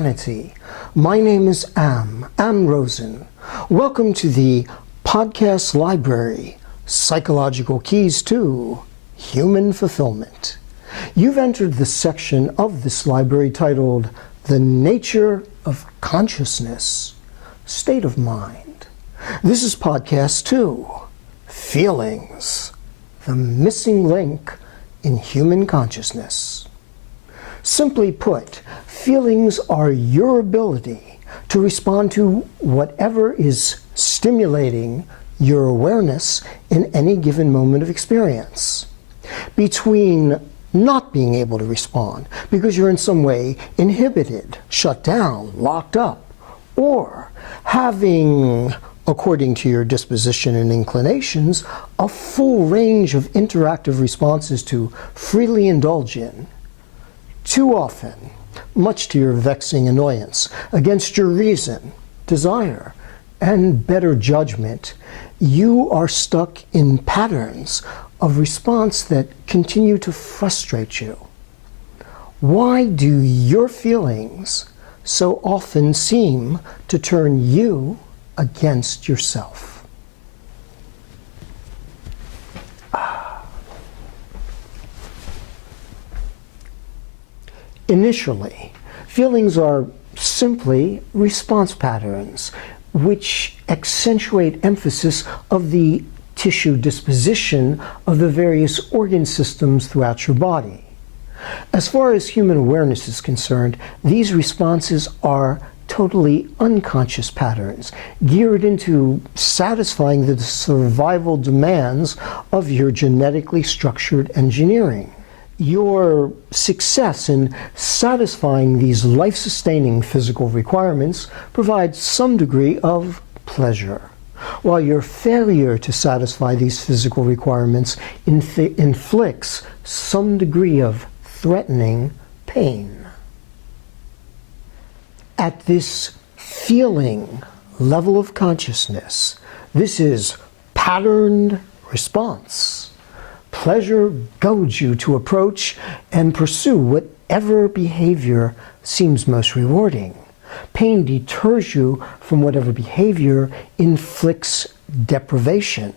humanity. My name is Am Rosen. Welcome to the podcast library, Psychological Keys to Human Fulfillment. You've entered the section of this library titled The Nature of Consciousness, State of Mind. This is podcast 2, Feelings, the Missing Link in Human Consciousness. Simply put, feelings are your ability to respond to whatever is stimulating your awareness in any given moment of experience. Between not being able to respond because you're in some way inhibited, shut down, locked up, or having, according to your disposition and inclinations, a full range of interactive responses to freely indulge in. Too often, much to your vexing annoyance, against your reason, desire, and better judgment, you are stuck in patterns of response that continue to frustrate you. Why do your feelings so often seem to turn you against yourself? Initially, feelings are simply response patterns which accentuate emphasis of the tissue disposition of the various organ systems throughout your body. As far as human awareness is concerned, these responses are totally unconscious patterns geared into satisfying the survival demands of your genetically structured engineering. Your success in satisfying these life-sustaining physical requirements provides some degree of pleasure, while your failure to satisfy these physical requirements inflicts some degree of threatening pain. At this feeling level of consciousness, this is patterned response. Pleasure goads you to approach and pursue whatever behavior seems most rewarding. Pain deters you from whatever behavior inflicts deprivation.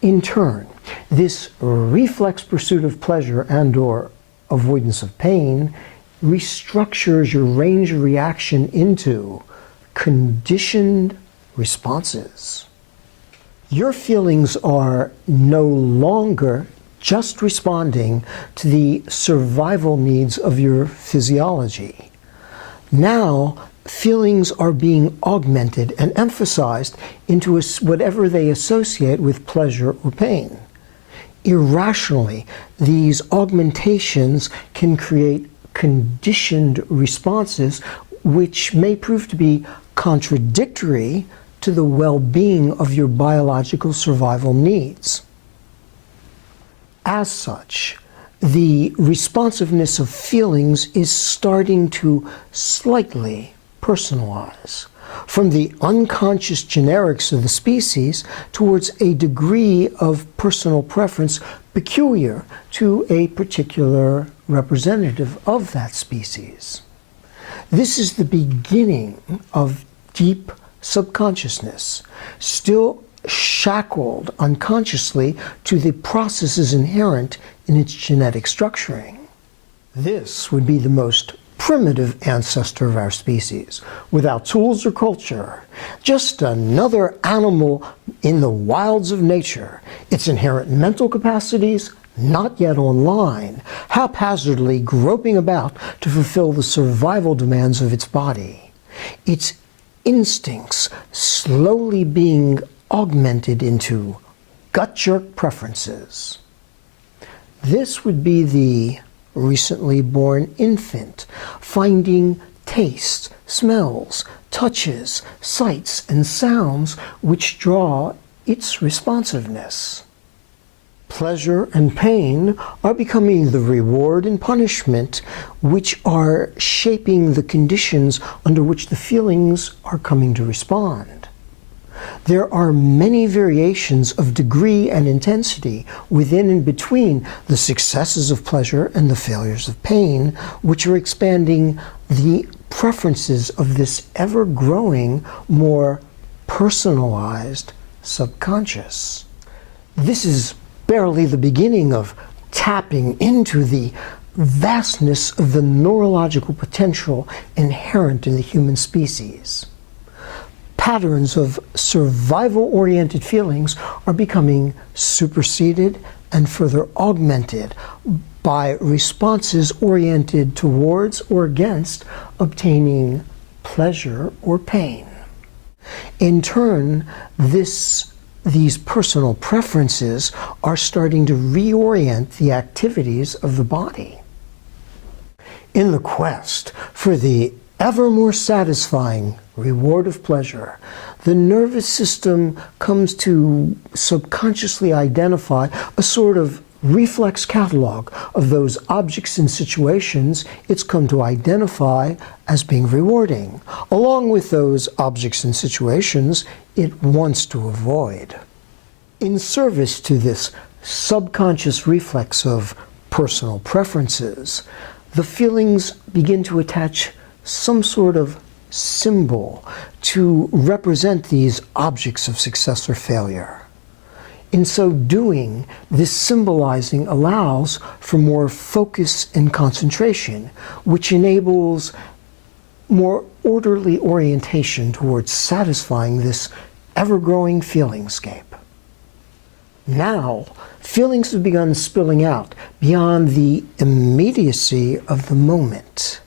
In turn, this reflex pursuit of pleasure and/or avoidance of pain restructures your range of reaction into conditioned responses. Your feelings are no longer just responding to the survival needs of your physiology. Now, feelings are being augmented and emphasized into whatever they associate with pleasure or pain. Irrationally, these augmentations can create conditioned responses which may prove to be contradictory to the well-being of your biological survival needs. As such, the responsiveness of feelings is starting to slightly personalize from the unconscious generics of the species towards a degree of personal preference peculiar to a particular representative of that species. This is the beginning of deep subconsciousness, still shackled unconsciously to the processes inherent in its genetic structuring. This would be the most primitive ancestor of our species, without tools or culture, just another animal in the wilds of nature, its inherent mental capacities not yet online, haphazardly groping about to fulfill the survival demands of its body. Its instincts slowly being augmented into gut-jerk preferences. This would be the recently born infant finding tastes, smells, touches, sights, and sounds which draw its responsiveness. Pleasure and pain are becoming the reward and punishment which are shaping the conditions under which the feelings are coming to respond. There are many variations of degree and intensity within and between the successes of pleasure and the failures of pain, which are expanding the preferences of this ever-growing, more personalized subconscious. This is barely the beginning of tapping into the vastness of the neurological potential inherent in the human species. Patterns of survival-oriented feelings are becoming superseded and further augmented by responses oriented towards or against obtaining pleasure or pain. In turn, these personal preferences are starting to reorient the activities of the body. In the quest for the ever more satisfying reward of pleasure, the nervous system comes to subconsciously identify a sort of reflex catalog of those objects and situations it's come to identify as being rewarding, along with those objects and situations it wants to avoid. In service to this subconscious reflex of personal preferences, the feelings begin to attach some sort of symbol to represent these objects of success or failure. In so doing, this symbolizing allows for more focus and concentration, which enables more orderly orientation towards satisfying this ever-growing feelingscape. Now, feelings have begun spilling out beyond the immediacy of the moment.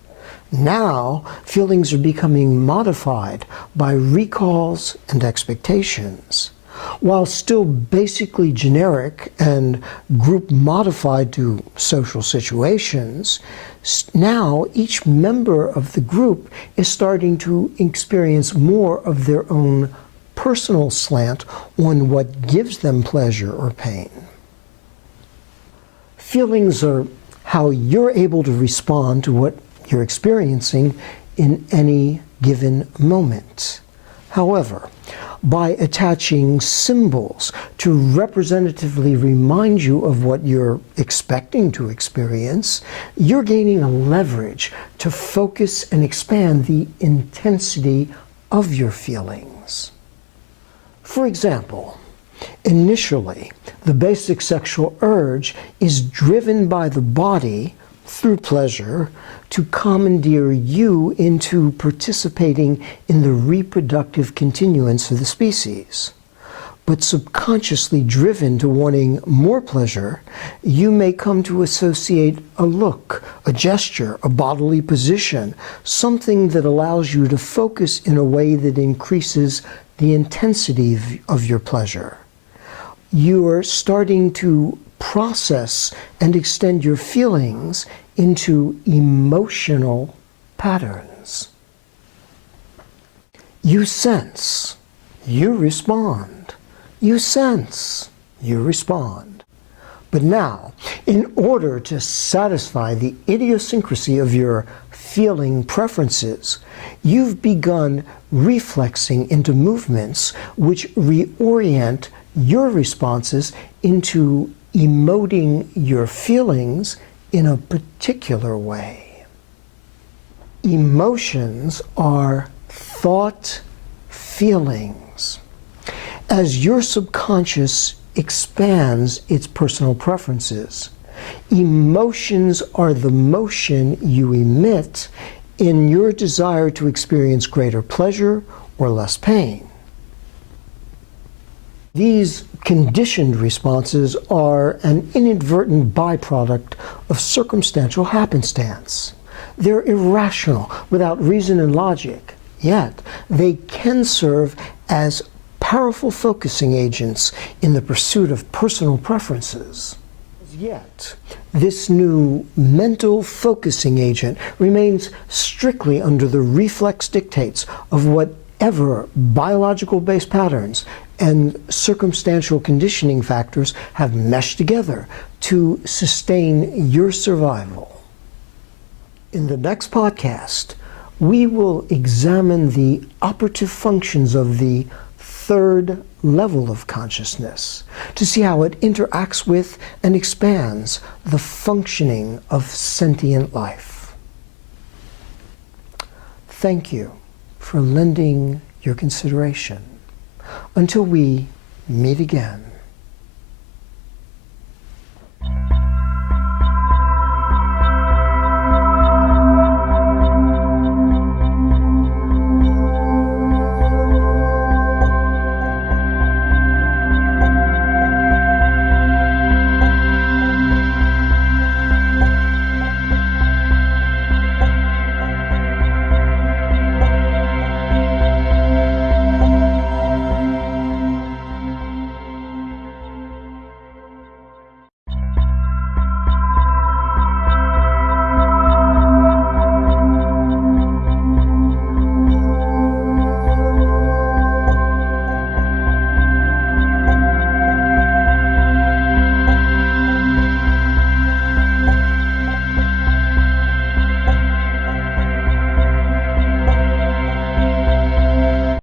Now, feelings are becoming modified by recalls and expectations. While still basically generic and group modified to social situations, now each member of the group is starting to experience more of their own personal slant on what gives them pleasure or pain. Feelings are how you're able to respond to what you're experiencing in any given moment. However, by attaching symbols to representatively remind you of what you're expecting to experience, you're gaining a leverage to focus and expand the intensity of your feelings. For example, initially, the basic sexual urge is driven by the body through pleasure to commandeer you into participating in the reproductive continuance of the species. But subconsciously driven to wanting more pleasure, you may come to associate a look, a gesture, a bodily position, something that allows you to focus in a way that increases the intensity of your pleasure. You are starting to process and extend your feelings into emotional patterns. You sense, you respond. You sense, you respond. But now, in order to satisfy the idiosyncrasy of your feeling preferences, you've begun reflexing into movements which reorient your responses into emoting your feelings in a particular way. Emotions are thought feelings. As your subconscious expands its personal preferences, emotions are the motion you emit in your desire to experience greater pleasure or less pain. These conditioned responses are an inadvertent byproduct of circumstantial happenstance. They're irrational, without reason and logic, yet they can serve as powerful focusing agents in the pursuit of personal preferences. Yet, this new mental focusing agent remains strictly under the reflex dictates of whatever biological-based patterns and circumstantial conditioning factors have meshed together to sustain your survival. In the next podcast, we will examine the operative functions of the third level of consciousness to see how it interacts with and expands the functioning of sentient life. thank you for lending your consideration. Until we meet again.